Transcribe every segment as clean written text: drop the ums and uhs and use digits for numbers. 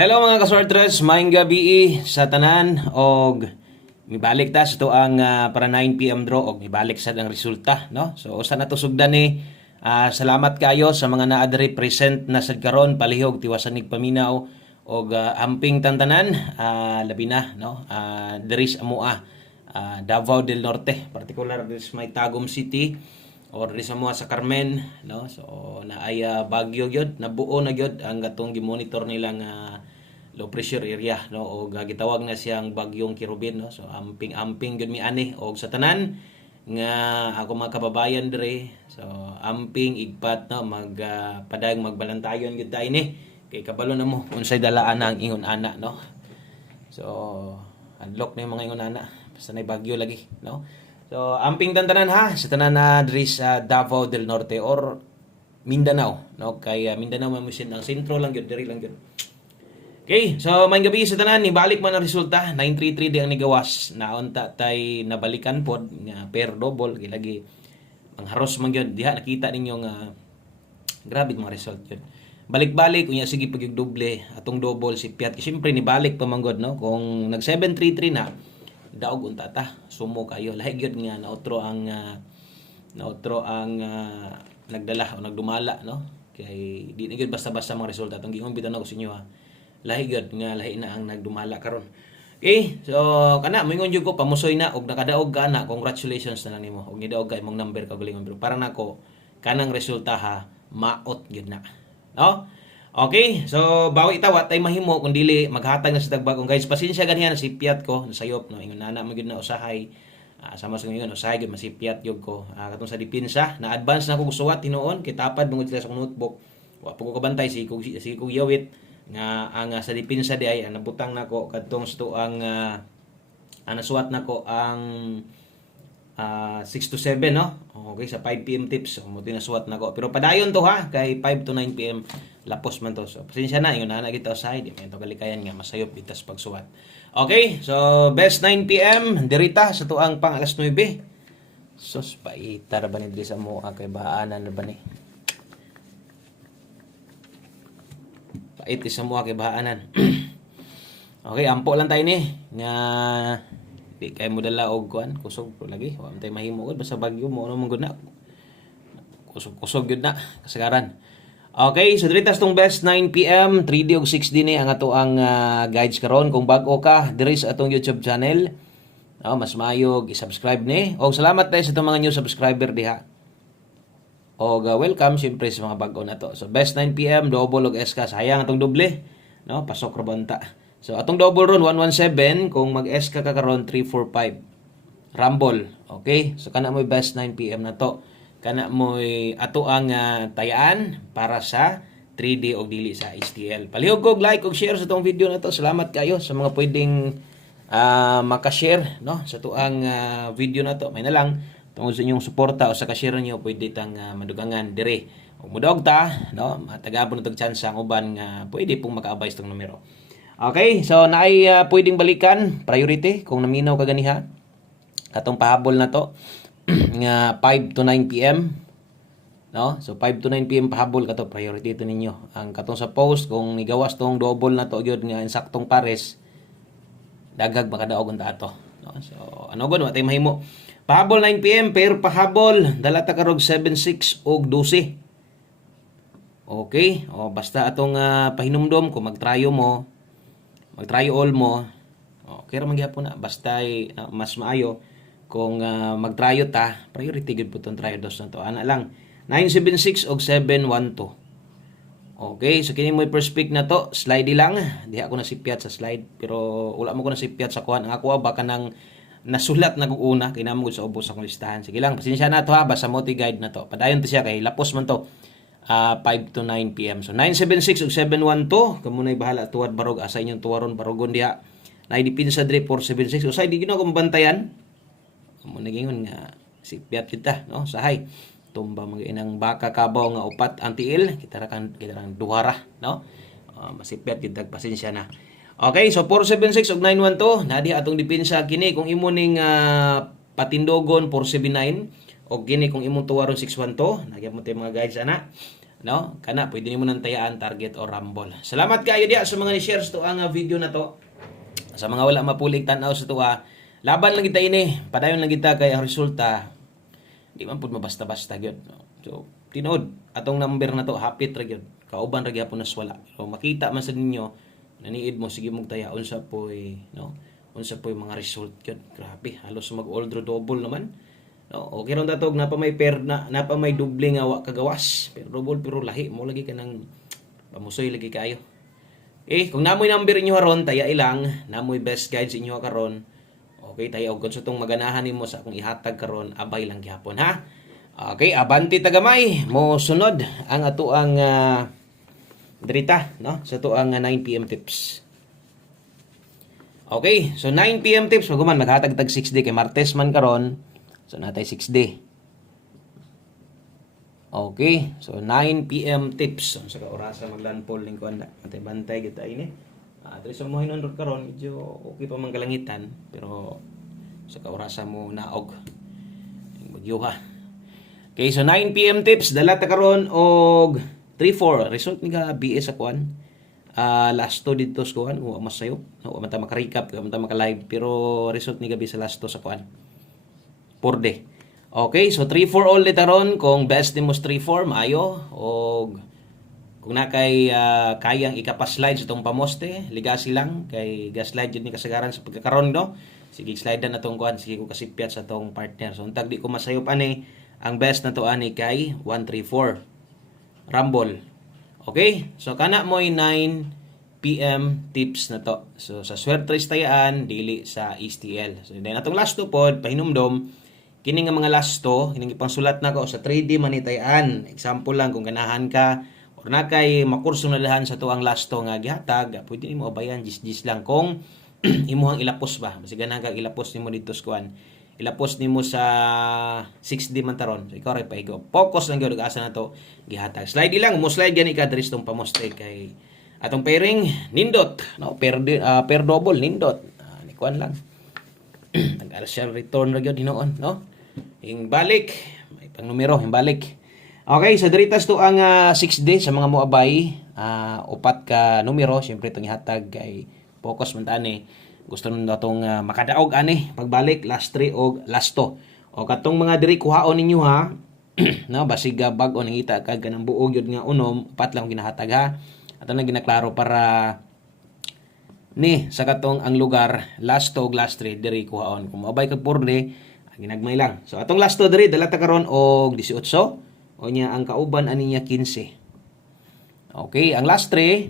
Hello mga kaswartres, maayong gabi sa tanan og mibalik ta sa to ang para 9 PM draw og mibalik sad ang resulta, no? So usa na to sugdan ni salamat kayo sa mga naa diri present na sad karon palihog tiwasan nig paminaw og amping tantanan labi na, no? Diri sa amoa Davao del Norte, particular diri sa may Tagum City or diri sa mga sa Carmen, no? So naay bagyo gyud, nabuo na gyud ang gatong gi-monitor nilang low pressure area, no? O gitawag na siyang bagyong Kirubin, no? So amping-amping gyud mi ani og sa tanan nga ako mga kababayan dire, so amping igpat, no? Padayong magbalantayon gyud tayo ni kay kabalo na mo unsay dalaan ang ingon ana, no? So unlock na yung mga ingon ana basta na bagyo lagi, no? So, amping tantanan ha, sa tanan na diri sa Davao del Norte or Mindanao, no? Kay Mindanao mamusin ang sentro lang gyud, diri lang gyud. Okay, so may gabi sa tanan ni balik man ang resulta, 933 di ang nigawas. Naunta tay nabalikan pod nga per double kay lagi ang haros man gyud. Diha nakita ninyo nga grabe mga result gyud. Balik-balik unya sige pag doble atong double si Piat. Siyempre ni balik pa man gyud, no? Kung nag 733 na daog unta ta sumo kayo lahi gyud nga nautro ang nagdala o nagdumala, no? Kay di na gyud basta-basta mga resulta atong giingon bitan ako sa inyo ha, lahi gyud nga lahi na ang nagdumala karon. Okay, so kana moingon jud ko pamusoy na og nakadaog ka na, congratulations na lang nimo og nidaog ka imong number kagalingon pero para nako kanang resulta ha maot gyud na, no? Okay, so bawi tawa tay mahimo kung dili maghatag na sa tagbagong guys. Pasensya ganihan si Piat ko nasayop, no? Ingon nana mo gyud na usahay. Sama sa ngayon usahay gyud masipiat gyud ko. Katong sa depensa na advance na ko gusuwat tinuon kay tapad bungod sila sa notebook. Wa pa ko kabantay si ko yawit nga ang sa depensa di ay nabutang nako kadtong sto ang nasuwat nako ang 6 to 7, no? Okay, sa 5 PM tips. So, mo tinasuwat nako. Pero padayon to ha, kay 5 to 9 PM lapos man to. So, pasensya na, yun na kita usahay. Di man to kalikayan nga, masayop itas pagsuwat. Okay, so best 9 PM, dirita sa tuang pang alas 9. Sus, paitar ba ni diri sa mo kay bahaanan na ba ni? Pait sa mo kay bahaanan. Okay, ampo lang tayo ni nga di kay mo dala og kuan kusog lagi wa man tay mahimo gud basta bagyo mo ano man gud na kusog gud na kasagaran. Okay, so diri tas tong best 9 PM 3D og 6D ni ang ato ang guides karon. Kung bag-o ka diri sa atong YouTube channel, mas maayo i-subscribe ni og salamat tayo sa itong mga new subscriber diha og welcome syempre sa mga bag-o na to. So best 9 PM double og SK sayang atong doble, no? Pasok ra banta. So atong double ron 117 kung mag-S ka karon 345 Rumble. Okay? So kana mo best 9 PM na to. Kana mo ato ang tayaan para sa 3D og dili sa STL. Palihog og like og share sa tong video na to. Salamat kayo sa mga pwedeng maka-share, no? Sa tuang video na to. May na lang tungod sa inyong suporta o sa ka-share niyo pwede tang madugangan dire. Og mudog ta, no? Matagabon tog chance ang uban nga pwede pong maka-abay tong numero. Okay, so naay pwedeng balikan priority kung naminaw ka ganiha katong pahabol na to nga 5 to 9 PM, no? So 5 to 9 PM pahabol kato priority to ninyo. Ang katong sa post kung nigawas tong double na to gyud nga insaktong pares dagag makadaog unta ato, no? So ano gud matay mahimo pahabol 9 PM pero pahabol dala ta karog 76 og 12. Okay, o basta atong pahinumdom kung magtrayo mo mag-try all mo, okay ra man gyapon na basta mas maayo kung mag-tryo ta priority gid po tong tryo dos na to ana lang 976 og 712. Okay, so kini mo first pick na to slide lang diha ko na si Piat sa slide pero wala mo ko na si Piat sa kuan ang ako baka nang nasulat na kung una kay namo sa ubos sa kong listahan. Sige lang pasensya na to ha basta mo ti guide na to padayon to siya kay lapos man to 5 to 9 PM. So 976 ug 712 kamo nay bahala tuwad barog asa inyong tuwaron barogon diha. Nay dipinsa dire 476 usay di gina ko mabantayan. Kamo nagingon nga si Piat kita, no? Sahay tumba mga inang baka kabaw nga upat ang tiil kita ra duhara, no? Masipyat gid pasensya na. Okay, so 476 ug 912 na di atong dipinsa kini kung imo ning patindogon 479 og gini kung imong tuwaron 612 nagyan mo tay mga guys ana no? Kana pwede nimo nang tayaan target o rumble. Salamat kayo diha sa mga ni-share sa ang video na to. Sa mga wala mapulig tan-aw sa tuwa, laban lang kita ini, padayon lang kita kay ang resulta di man pud mabasta-basta gyud. So, tinuod atong number na to hapit ra gyud. Kauban ra gyapon nas wala. So, makita man sa ninyo naniid mo sige mong taya unsa poy, no? Unsa poy mga result gyud. Grabe, halos mag-all draw double naman. No, okay ron datog na pa may pair na pa may doble nga wa kagawas. Pero double pero lahi mo lagi ka nang pamusoy lagi kayo. Kung namoy number inyo haron, taya ilang, namoy best guide sa inyo karon. Okay, tayo og sa tong maganahan nimo sa akong ihatag karon, abay lang gyapon ha. Okay, abanti tagamay, mo sunod ang ato ang drita, no? Sa ato ang 9 PM tips. Okay, so 9 PM tips, maguman maghatag tag 6D kay Martes man karon. So natay 6D. Okay, so 9 PM tips. Sa orasa maglandfall ning kuan na. Bantay kita ini. Diri sa mo hinundot karon medyo okay pa man kalangitan pero sa orasa mo naog. Bagyo ha. Okay, so 9 PM tips dala ta karon og 3-4 result ni ga BS sa kuan. Last to dito sa kuan, wa masayo. Wa man ta maka-recap, wa man ta maka-live pero result ni gabi sa last to sa kuan. 4D. Okay, so 3-4 all litaron kung best ni mo 3-4 maayo og kung na kay kayang ikapaslide sa tong pamoste, ligasi lang kay gaslide jud ni kasagaran sa pagkakaron no. Sige slide na tong kuan, sige ko kasipyat sa tong partner. So untag di ko masayop ani, ang best na to ani kay 1-3-4 rumble. Okay? So kana mo'y 9 PM tips na to. So sa swerte tayaan dili sa STL. So then atong last to pod pahinumdom kini nga mga lasto, kining ipangsulat nako sa 3D manitayan. Example lang kung ganahan ka or na kay makurso na dahan sa tuang lasto nga gihatag, pwede nimo abayan gis lang kung imuhang ilapos ba. Basi ganahan ka ilapos nimo dito sa kuan. Ilapos nimo sa 6D man taron. So ikaw ray paigo. Focus lang gyud asa na to gihatag. Slide lang, mo slide gani ka diri tong pamoste kay atong pairing nindot, no? Per double nindot. Ni kuan lang. Nag-artial return ra gyud hinoon, no? Yung balik, may pang numero, yung balik. Okay, sa diritas to ang 6D sa mga moabay, upat ka numero, syempre itong ihatag kay focus man tani. Gusto nung itong makadaog ani, pagbalik, last 3 o last 2. O katong mga diri kuhaon ninyo ha, no, basig bag-o nangita kag kanang buog yun nga unom, upat lang ginahatag ha. Ato na ginaklaro para ni sa katong ang lugar last 2 last 3 diri kuhaon. Kung moabay kag purde, ginagmay lang. So atong last 2 diri dala ta karon og 18 o nya ang kauban ani niya 15. Okay, ang last 3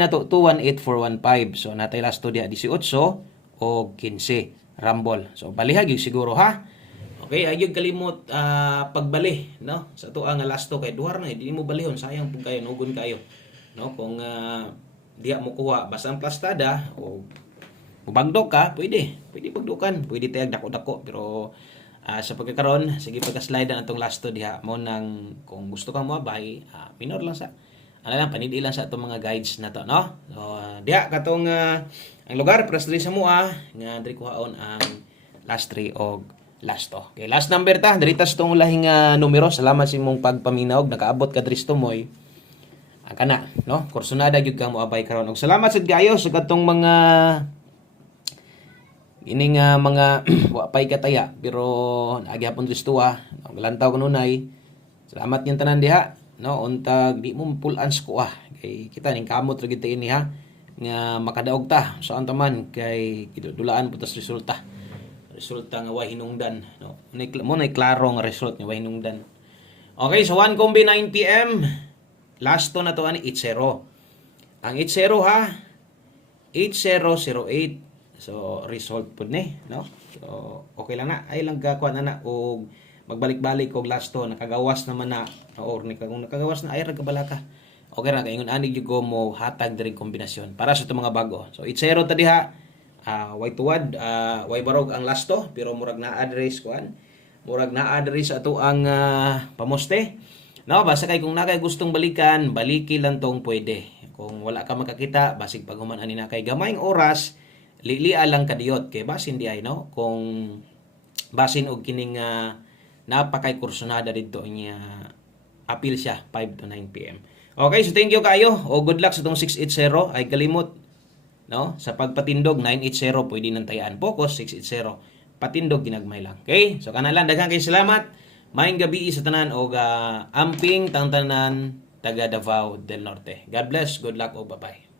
na to 218415. So natay last 2 dia 18 o 15 rumble. So balihag yung siguro ha. Okay, ayog kalimot pagbali, no? Sa to ang last 2 kay duhar na di mo balihon, sayang pug kayo nugon kayo. No, kung diha mo kuha basta ang plastada o bagdok ka, pwede bagdokan, pwede tayag dako-dako pero sa pagkakaron sige pagka-slide na atong last to diha mo nang kung gusto ka mo abay, minor lang sa lang panidi lang sa atong mga guides na to, no? So diha katong ang lugar press diri sa mua nga diri kuhaon ang last 3 og last to. Okay, last number ta diri ta sa tong lahing numero. Salamat sa imong pagpaminaw, nakaabot ka diri sa tumoy. Kana, no? Kursunada gyud kang moabay karon. Og salamat sad kayo sa katong mga ining mga wapay kataya pero naagihapon ristuwa lantaw kanunay. Salamat yung tanan diha, no? Untag di mo pull-an ko kay kita ning kamot ra gid ini ha nga makadaog ta saan ta man kay kidulaan putas resulta nga way hinungdan, no? Mo nay klaro nga result nga way hinungdan. Okay, so 1 combi 9 PM. Last to na to ani 80. Ang 80 ha 8008. So result pud ni, no? So okay lang na, ay lang gakuan na og magbalik-balik og last to nakagawas naman na or kung nakagawas na ay ra kabalaka. Okay ra kay ingon ani gyud ko mo hatag diri kombinasyon para sa mga bago. So 80 ta diha, way tuwad, way barog ang last to pero murag na address kuan. Murag na address ato ang pamoste. No, basta kay kung nakay gustong balikan, baliki lang tong pwede. Kung wala ka makakita, basig paghuman ani na kay gamayng oras, lilia lang kadiyot kay basin di ay, no? Kung basin og kining napakay kursunada didto niya appeal siya 5 to 9 PM. Okay, so thank you kayo. O good luck sa tong 680 ay kalimot, no? Sa pagpatindog 980 pwede nang tayaan. Focus 680. Patindog ginagmay lang. Okay? So kana lang daghang kay salamat. Maayong gabi sa tanan og amping tanan taga Davao del Norte. God bless, good luck o bye-bye.